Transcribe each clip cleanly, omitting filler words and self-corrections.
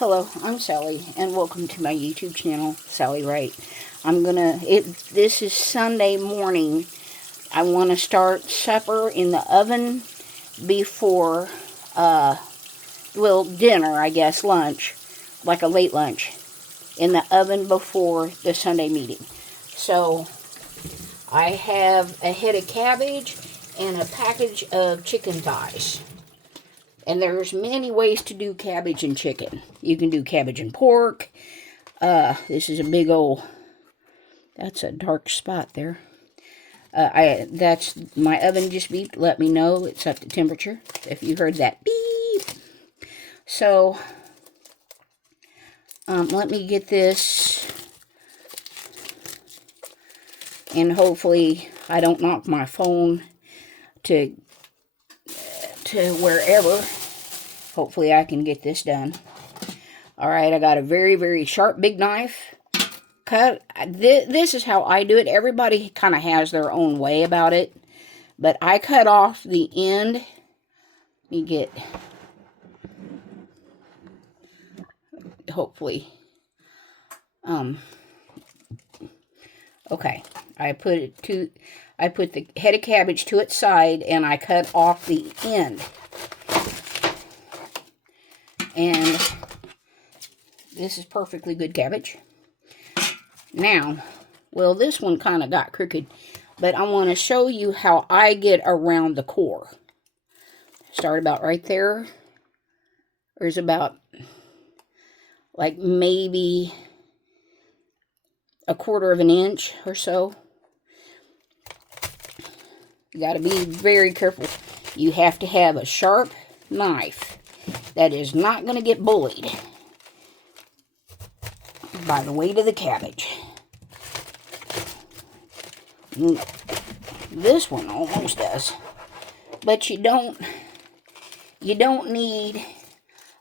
Hello, I'm Sally, and welcome to my YouTube channel, Sally Wright. This is Sunday morning. I want to start supper in the oven before, dinner, I guess, lunch, like a late lunch, in the oven before the Sunday meeting. So, I have a head of cabbage and a package of chicken thighs. And there's many ways to do cabbage and chicken. You can do cabbage and pork. This is a big old, that's a dark spot there. That's my oven just beeped. Let me know it's up to temperature. If you heard that beep. So, let me get this. And hopefully I don't knock my phone to wherever. Hopefully I can get this done. Alright, I got a very, very sharp big knife. This is how I do it. Everybody kind of has their own way about it. But I cut off the end. Let me get, hopefully. Okay, I put the head of cabbage to its side, and I cut off the end. And this is perfectly good cabbage. Now, well, this one kind of got crooked, but I want to show you how I get around the core. Start about right there. There's about, like, maybe a quarter of an inch or so. You got to be very careful. You have to have a sharp knife that is not going to get bullied by the weight of the cabbage. This one almost does. But you don't need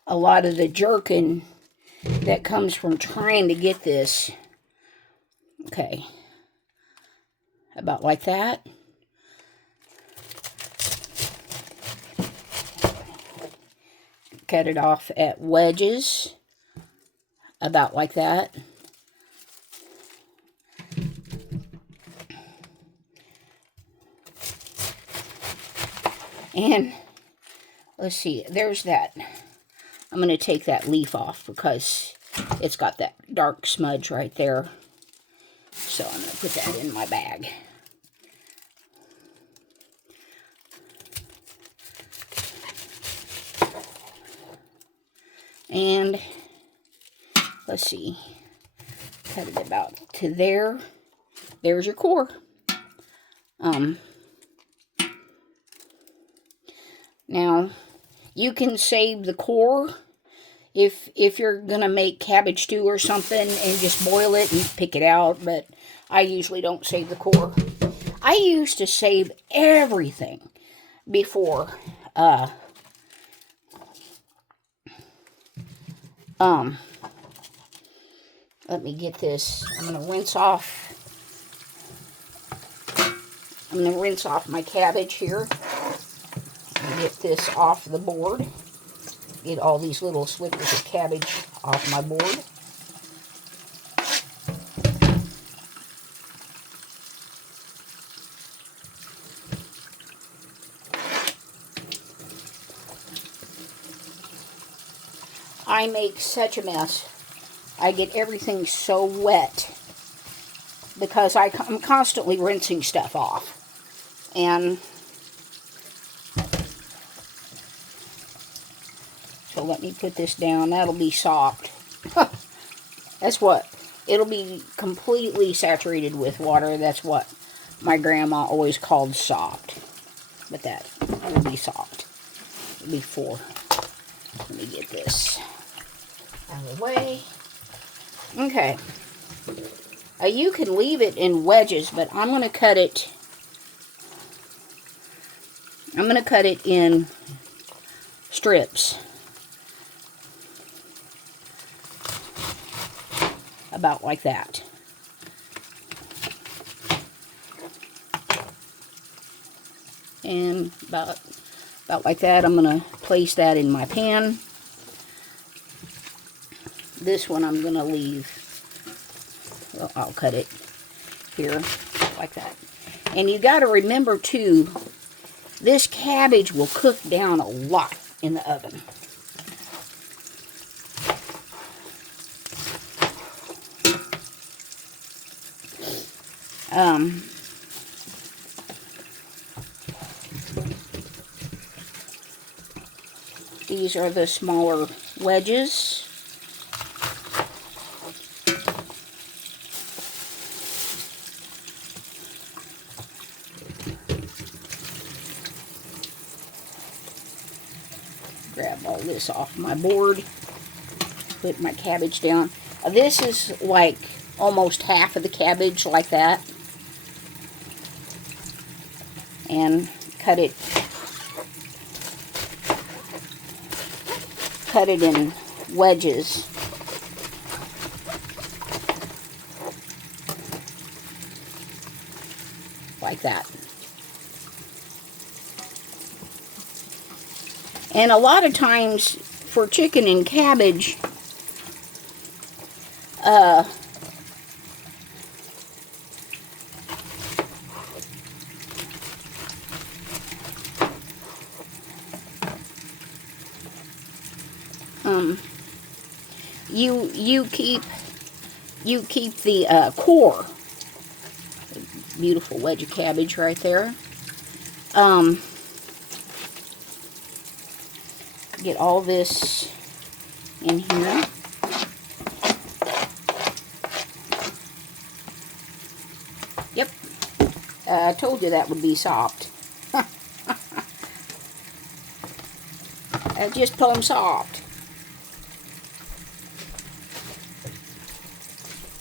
a lot of the jerking that comes from trying to get this. Okay. About like that. Cut it off at wedges. About like that. And let's see, there's that. I'm going to take that leaf off because it's got that dark smudge right there. So I'm going to put that in my bag. And let's see, cut it about to there. There's your core. Now, you can save the core if you're going to make cabbage stew or something and just boil it and pick it out, but I usually don't save the core. I used to save everything before, let me get this. I'm going to rinse off my cabbage here. Get this off the board. Get all these little slivers of cabbage off my board. I make such a mess. I get everything so wet because I'm constantly rinsing stuff off. And so let me put this down. That'll be soft. That's what. It'll be completely saturated with water. That's what my grandma always called soft. But that will be soft. Before. Let me get this out of the way. Okay. You can leave it in wedges, but I'm going to cut it. I'm going to cut it in strips. About like that. And about like that, I'm going to place that in my pan. this one I'm going to leave. Well, I'll cut it here like that. And you got to remember too, this cabbage will cook down a lot in the oven. These are the smaller wedges. Grab all this off my board. Put my cabbage down. This is like almost half of the cabbage, like that. And cut it in wedges. Like that. And a lot of times for chicken and cabbage, you keep the core. Beautiful wedge of cabbage right there. Get all this in here. Yep. I told you that would be soft. I just plumb soft.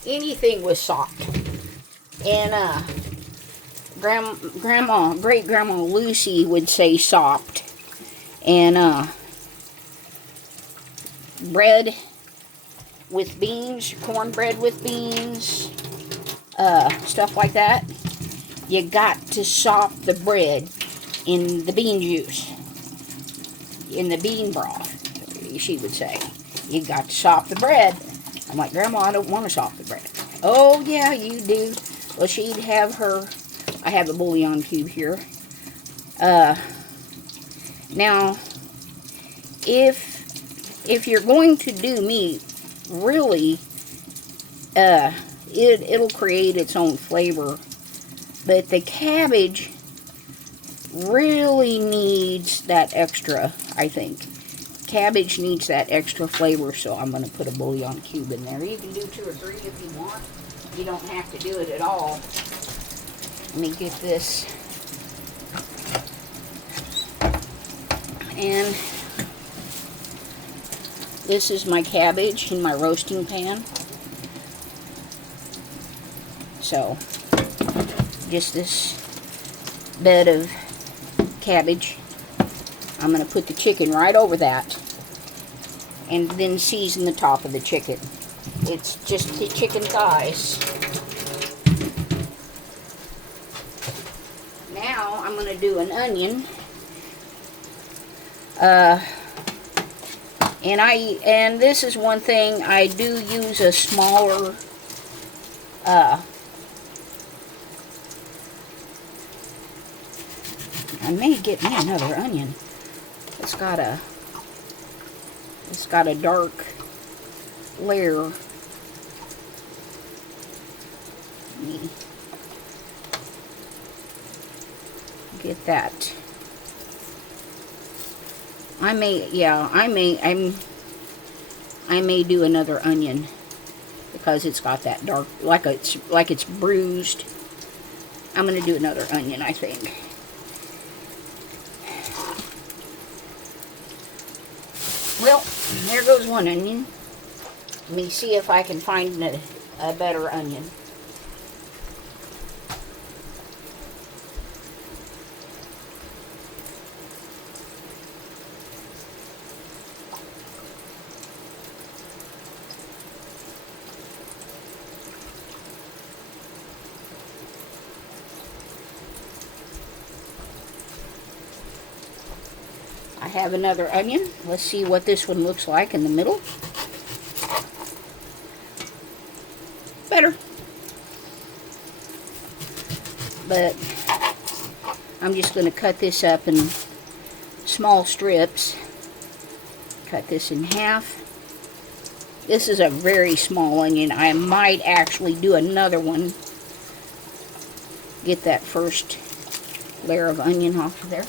Anything was soft. And great-grandma Lucy would say soft. And bread with beans, cornbread with beans, stuff like that. You got to soften the bread in the bean juice, in the bean broth, she would say. You got to soften the bread. I'm like, Grandma, I don't want to soften the bread. Oh, yeah, you do. Well, she'd have her, I have a bouillon cube here. Now, if you're going to do meat, really, it'll create its own flavor. But the cabbage really needs that extra, I think. Cabbage needs that extra flavor, so I'm going to put a bouillon cube in there. You can do 2 or 3 if you want. You don't have to do it at all. Let me get this. And this is my cabbage in my roasting pan. So, just this bed of cabbage. I'm going to put the chicken right over that. And then season the top of the chicken. It's just the chicken thighs. Now, I'm going to do an onion. And this is one thing, I do use a smaller I may get me another onion. It's got a dark layer. Let me get that. I may do another onion because it's got that dark, like it's bruised. I'm going to do another onion, I think. Well, there goes one onion. Let me see if I can find a better onion. I have another onion. Let's see what this one looks like in the middle. Better. But I'm just going to cut this up in small strips. Cut this in half. This is a very small onion. I might actually do another one. Get that first layer of onion off of there.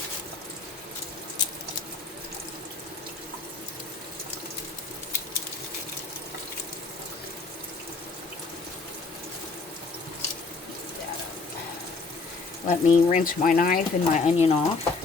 Let me rinse my knife and my onion off.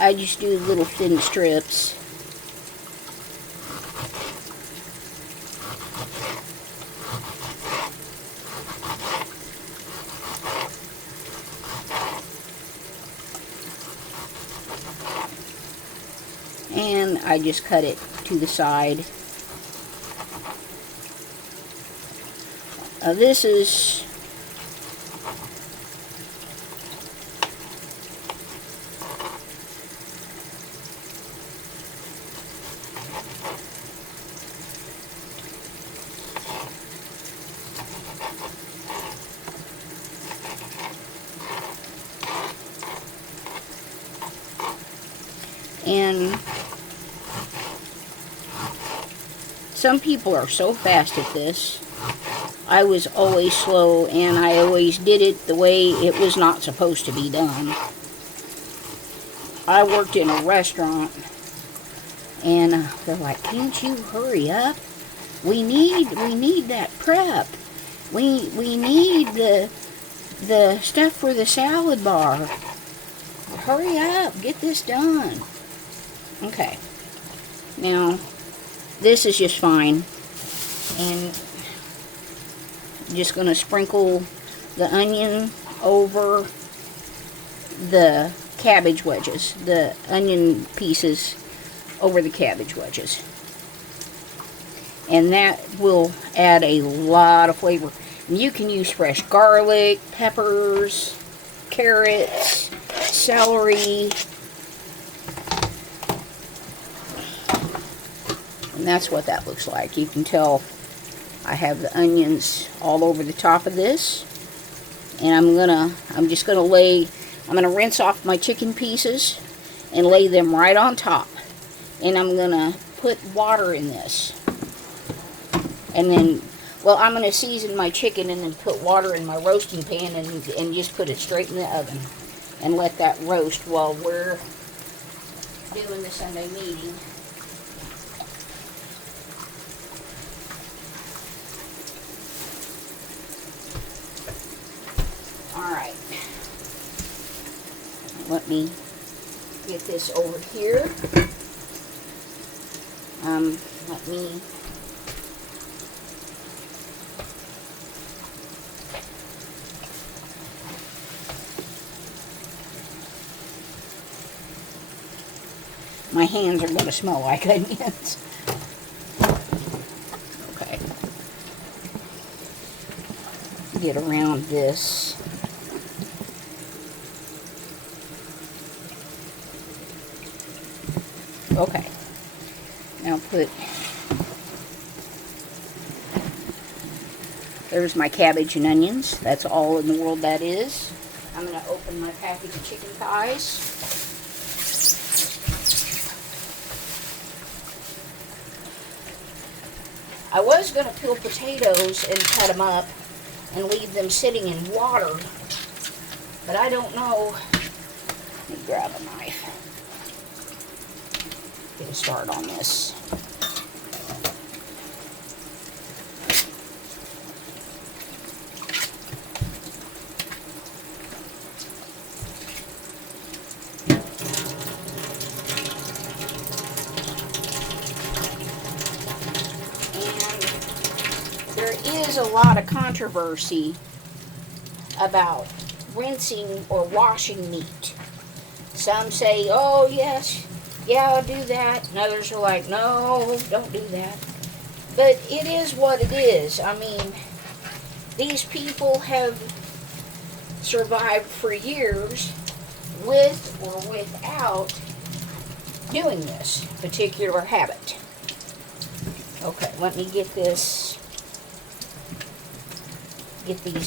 I just do little thin strips. And I just cut it to the side. This is and some people are so fast at this. I was always slow, and I always did it the way it was not supposed to be done. I worked in a restaurant, and they're like, "Can't you hurry up? We need that prep. We need the stuff for the salad bar. Hurry up, get this done." Okay. Now, this is just fine, and I'm just going to sprinkle the onion over the cabbage wedges, the onion pieces over the cabbage wedges. And that will add a lot of flavor. And you can use fresh garlic, peppers, carrots, celery. And that's what that looks like. You can tell I have the onions all over the top of this. And I'm gonna rinse off my chicken pieces and lay them right on top. And I'm gonna put water in this. And then, well, I'm gonna season my chicken and then put water in my roasting pan and just put it straight in the oven and let that roast while we're doing the Sunday meeting. Alright, let me get this over here. Let me my hands are going to smell like onions. Okay. Get around this. Okay. Now there's my cabbage and onions. That's all in the world that is. I'm going to open my package of chicken thighs. I was going to peel potatoes and cut them up and leave them sitting in water, but I don't know. Let me grab a knife. Get a start on this. There is a lot of controversy about rinsing or washing meat. Some say, oh yes, yeah, I'll do that. And others are like, no, don't do that. But it is what it is. I mean, these people have survived for years with or without doing this particular habit. Okay, let me get these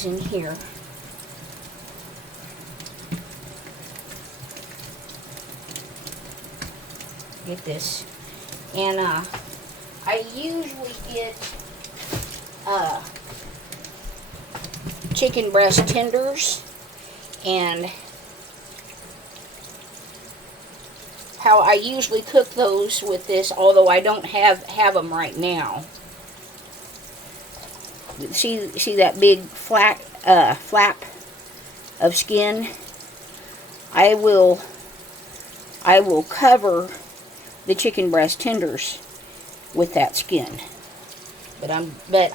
in here. Get this. And I usually get chicken breast tenders, and how I usually cook those with this, although I don't have them right now. See that big flap of skin? I will cover the chicken breast tenders with that skin, but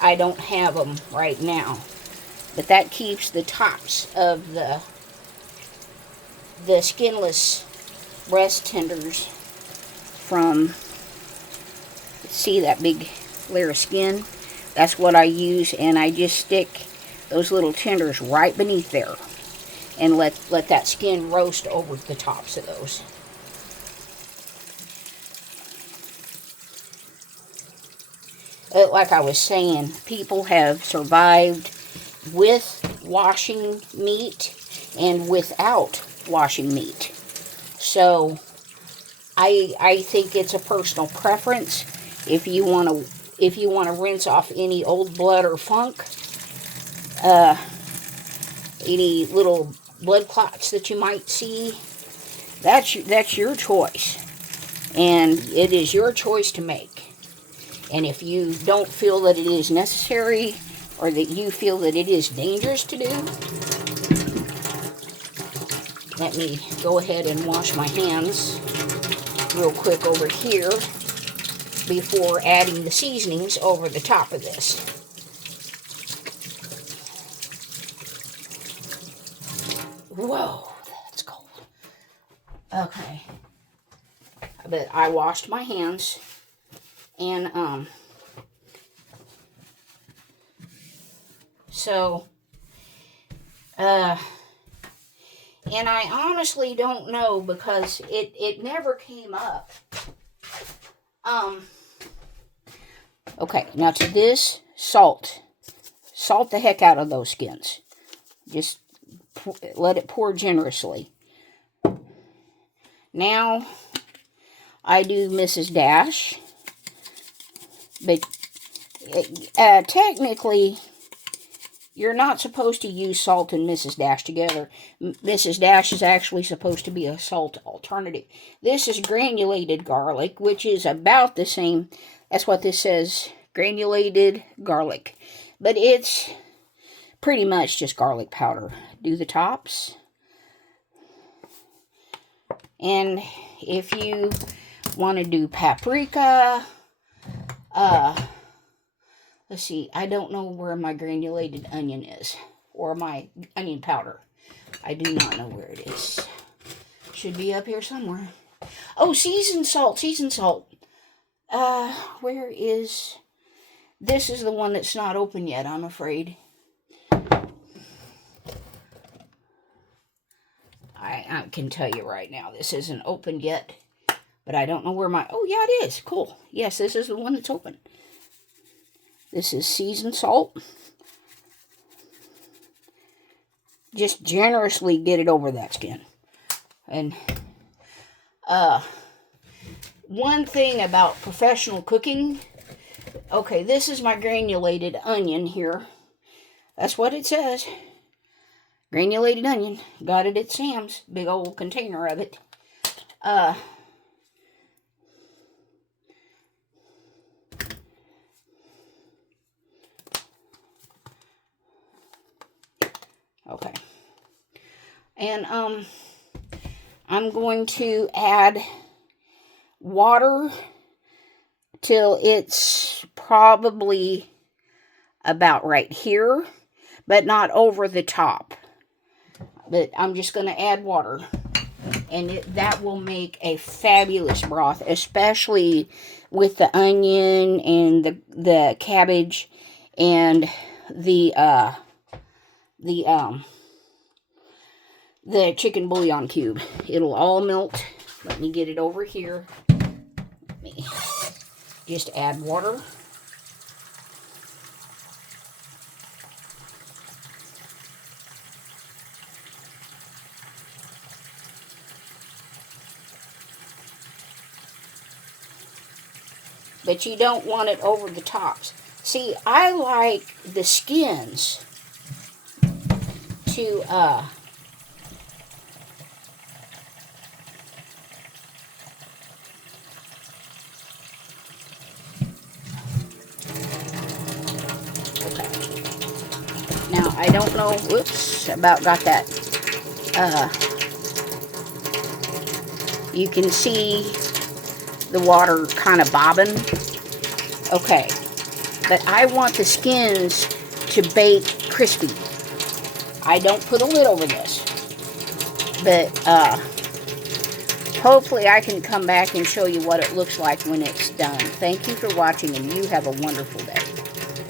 I don't have them right now. But that keeps the tops of the skinless breast tenders from, see that big layer of skin? That's what I use, and I just stick those little tenders right beneath there and let that skin roast over the tops of those. Like I was saying, people have survived with washing meat and without washing meat. So I think it's a personal preference. If you want to rinse off any old blood or funk, any little blood clots that you might see, that's your choice, and it is your choice to make. And if you don't feel that it is necessary, or that you feel that it is dangerous to do, let me go ahead and wash my hands real quick over here before adding the seasonings over the top of this. Whoa, that's cold. Okay. But I washed my hands, and and I honestly don't know, because it never came up. Okay, now to this, salt the heck out of those skins. Just let it pour generously. Now I do Mrs. Dash, but technically you're not supposed to use salt and Mrs. Dash together. Mrs. Dash is actually supposed to be a salt alternative. This is granulated garlic, which is about the same. That's what this says, granulated garlic. But it's pretty much just garlic powder. Do the tops. And if you want to do paprika, let's see, I don't know where my granulated onion is, or my onion powder. I do not know where it is. Should be up here somewhere. Oh, seasoned salt. Where is... This is the one that's not open yet, I'm afraid. I can tell you right now, this isn't open yet. But I don't know where my... Oh, yeah, it is. Cool. Yes, this is the one that's open. This is seasoned salt. Just generously get it over that skin. And one thing about professional cooking... Okay, this is my granulated onion here. That's what it says. Granulated onion. Got it at Sam's. Big old container of it. Okay. And I'm going to add water till it's probably about right here, but not over the top. But I'm just going to add water. And that will make a fabulous broth, especially with the onion and the cabbage and the chicken bouillon cube. It'll all melt. Let me get it over here. Let me just add water. But you don't want it over the tops. See, I like the skins to okay. Now I don't know, whoops, about got that. You can see the water kind of bobbing. Okay, but I want the skins to bake crispy. I don't put a lid over this, but hopefully I can come back and show you what it looks like when it's done. Thank you for watching, and you have a wonderful day.